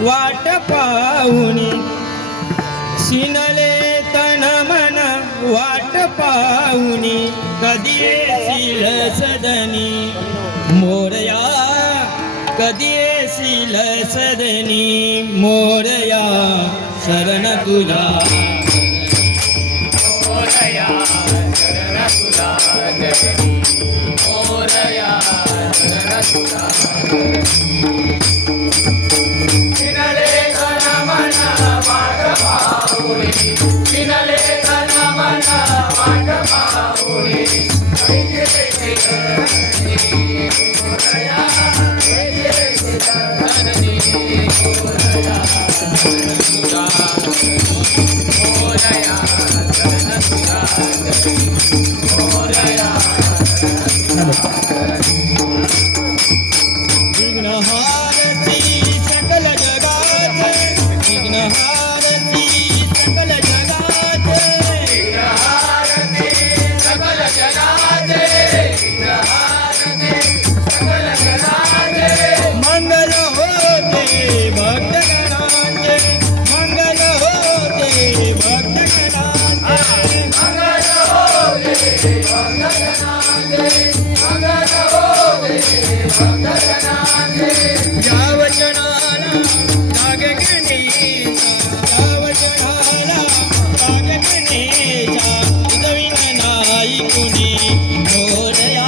वाट पाहुनी शिनले तन मन वाट पाहुनी कधी येशील सदनी मोरया कधी येशील सदनी मोरया शरण तुझा मोरया शरण तुझा जननी मोरया शरण तुझा शिनले तन मन वाट पाहुनी शिनले तन मन वाट पाहुनी विघ्नहारती सकल जगात विघ्नहारती सकल जगात विघ्नहारते सकल जगाते विघ्नहारते सकल जगाते मंगल होते भक्तगणांचे मंगल होते भक्तगणांचे मंगल होते भक्तजनांचे मंगल होते भक्तजनांचे या वचनाला जाग गणेशा या वचनाला जाग गणेशा तुझविन नाही कुणी मोरया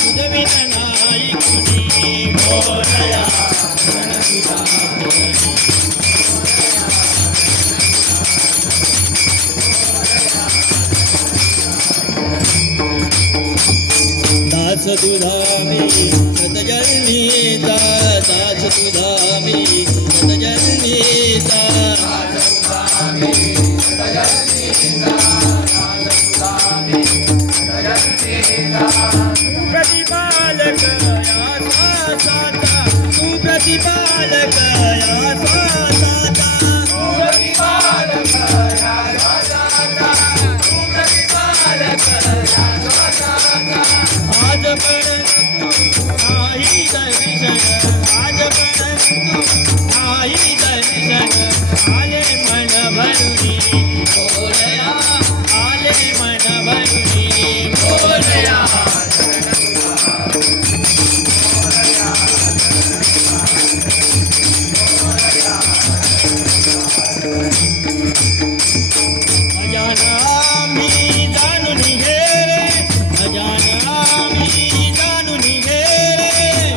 तुझविन नाही कुणी मोरया शरण तुझा दास तुझा मी सतजन्मीचा दास तुझा मी सतजन्मीचा तू प्रतिपालक या साचा तू प्रतिपालक या साचा आज पण तू नाही दर्शन आज पण तू नाही दर्शन आले मन भरुनी मोरया आले मन भरुनी मोरया अजान मी जाणून घे रे अजान मी जाणून घे रे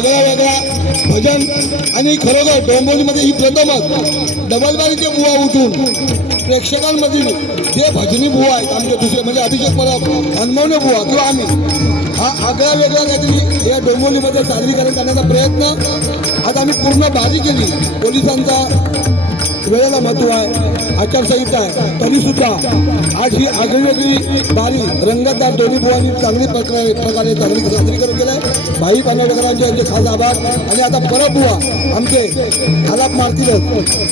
आगळा वेगळा भजन आणि खरोखर डोंबिवलीमध्ये ही प्रथमच डबलबारीचे बुवा उठून प्रेक्षकांमधील जे भजनी बुवा आहेत आमचे दुसरे म्हणजे अभिषेक परब हनुमाने बुवा किंवा आम्ही हा आगळा वेगळा काहीतरी या डोंबिवलीमध्ये सादरीकरण करण्याचा प्रयत्न आज आम्ही पूर्ण बारी केली. पोलिसांचा वेळेला महत्व आहे, आचारसंहिता आहे, तरीसुद्धा आज ही आगळीवेगळी बारी रंगतदार दोन्ही बुवांनी चांगली प्रकारे चांगली सादरीकरण केलं आहे. भाई पांडवकरांचे यांचे खास आभार. आणि आता परब बुवा आमचे आलाप मारतीलच.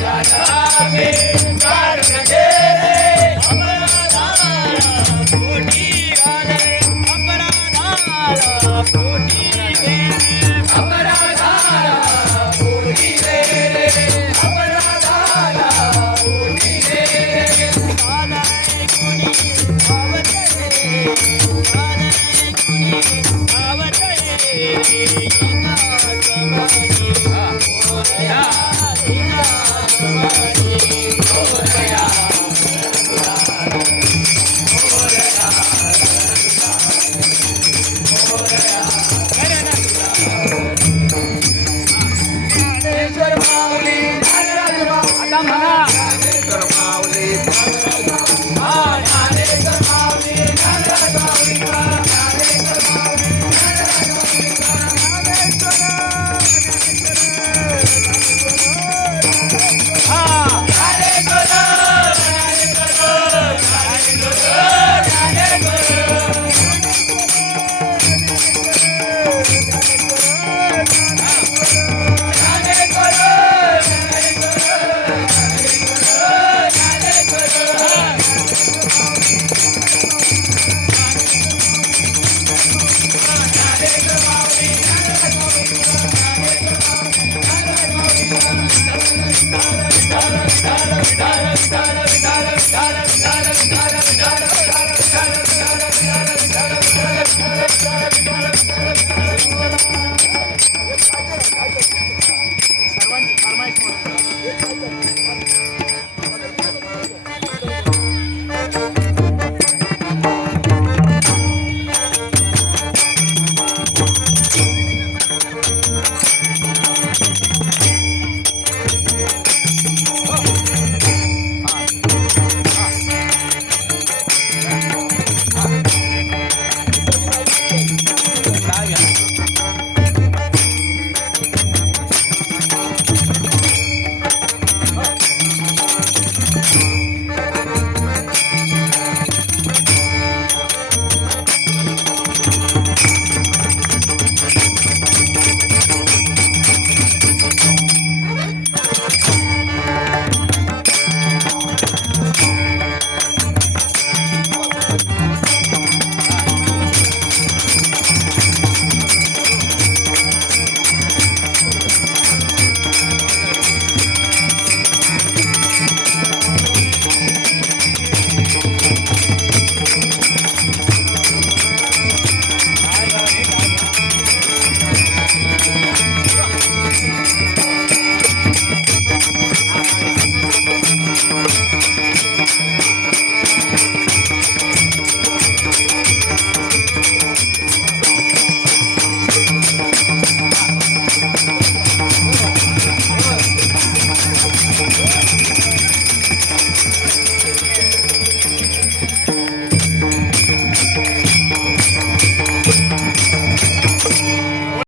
गजाननाचे काढून घे रे अपराधाला पोटी घाल रे अपराधाला पोटी घे अपराधाला पोटी घे रे अपराधाला पोटी घे रे आलाय कुणी आवत रे आलाय कुणी आवत रे इना समानी मोरया इना समानी मोरया ज्ञानेश्वर माऊली ज्ञानराज माऊली आता म्हणा ज्ञानेश्वर माऊली ज्ञानेश्वर माऊली ज्ञानराज माऊली ज्ञानेश्वर माऊली हा सर्वांची फरमाईश म्हणून